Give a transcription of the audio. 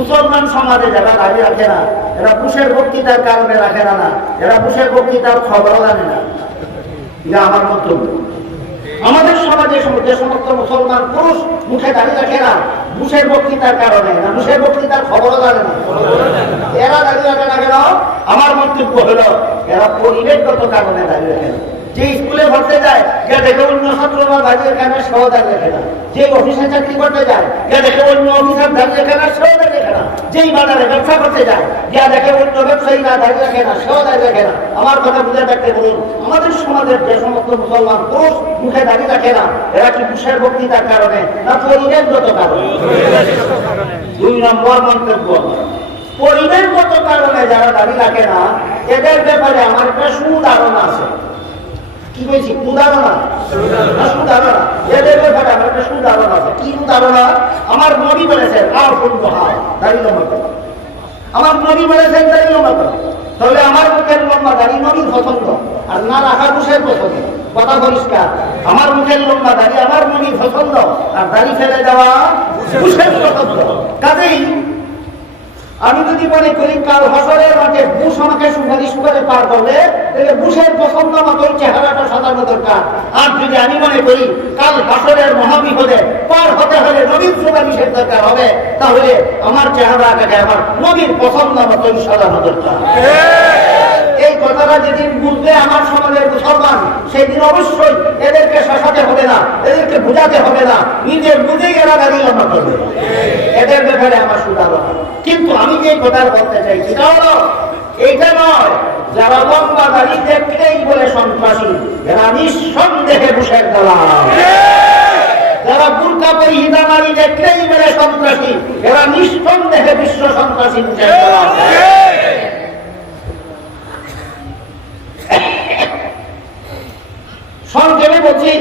মুসলমান সমাজে যারা দাবি রাখে না, এরা বুশের বক্তৃতার কারণে রাখে না, এরা বুশের বক্তৃতার খবরও জানে না। এটা আমার বক্তব্য। আমাদের সমাজে যে সমস্ত মুসলমান পুরুষ মুখে দাঁড়িয়ে রাখে না বুশের বক্তৃতার কারণে, না বুশের বক্তৃতার খবরও জানে না, এরা দাঁড়িয়ে রাখে না কেন? আমার বক্তব্য হলো এরা পরিবেশগত কারণে দাঁড়িয়ে রাখে না। যে স্কুলে পড়তে যায় যা দেখে অন্য ছাত্ররা দাঁড়িয়ে কেন সেও দাঁড়িয়ে রাখে না। যে অফিসে চাকরি করতে যায় যা দেখে অন্য অফিসার দাঁড়িয়ে রাখে না সেও দাঁড়িয়ে রাখে না। যেই বাজারে ব্যবসা করতে যায় যা দেখে অন্য ব্যবসায়ীরা দাঁড়িয়ে রাখে না সেও দাঁড়িয়ে রাখে না। আমার কথা বুঝে থাকতে বলুন, আমাদের সমাজের যে সমস্ত মুসলমান পুরুষ মুখে দাঁড়িয়ে রাখে না, এরা কি বুশের বক্তৃতার কারণে না পরিবেশগত কারণে? 2 নম্বর মন্তব্য, পরিবেশগত কারণে যারা দাঁড়িয়ে রাখে না এদের ব্যাপারে আমার একটা সুধারণা আছে। কি বলছি? সুধারণা, সুধারণা। এদের ব্যাপারে আমার একটা সুধারণা আছে। কি সুধারণা? আমার নবী বলেছেন দাঁড়িয়ে লম্বা করো। আমার নবী বলেছেন দাঁড়িয়ে লম্বা করো। তাহলে আমার মুখের লম্বা দাড়ি নবীর পছন্দ, আর না রাখা বুশের পছন্দ। কথা পরিষ্কার। আমার মুখের লম্বা দাড়ি আমার নবীর পছন্দ, আর দাড়ি ফেলে দেওয়া বুশের পছন্দ। কাজেই আমি যদি মনে করি কাল হাসরের মাঠে বুশ আমাকে সুপারিশ করে পার করবে, তাহলে বুশের পছন্দ মতো চেহারাটা সাজানো দরকার। আর যদি আমি মনে করি কাল হাসরের মহাবিপদে পার হতে হলে নবীর সুপারিশের দরকার হবে, তাহলে আমার চেহারাটাকে আমার নবীর পছন্দ মতো সাজানো দরকার। এই কথাটা যেদিন বুঝবে আমার সমাজের মুসলমান, সেদিন অবশ্যই এদেরকে শাসাতে হবে না, এদেরকে বোঝাতে হবে না, নিজের বুঝেই এরা দাঁড়িয়ে লম্বা করবে। এদের ব্যাপারে আমার সুধারণা। কিন্তু আমি যে কথা বলতে চাইছি তা হলো এইটা নয় যারা লম্বা দাড়ি দেখলেই বলে সন্ত্রাসী, এরা নিঃসন্দেহে বুশের দালাল। যারা বুরকা পরিহিতা নারী দেখলেই বলে সন্ত্রাসী, এরা নিঃসন্দেহে বিশ্ব সন্ত্রাসী বুশের দালাল। সংক্ষেপে বলছি,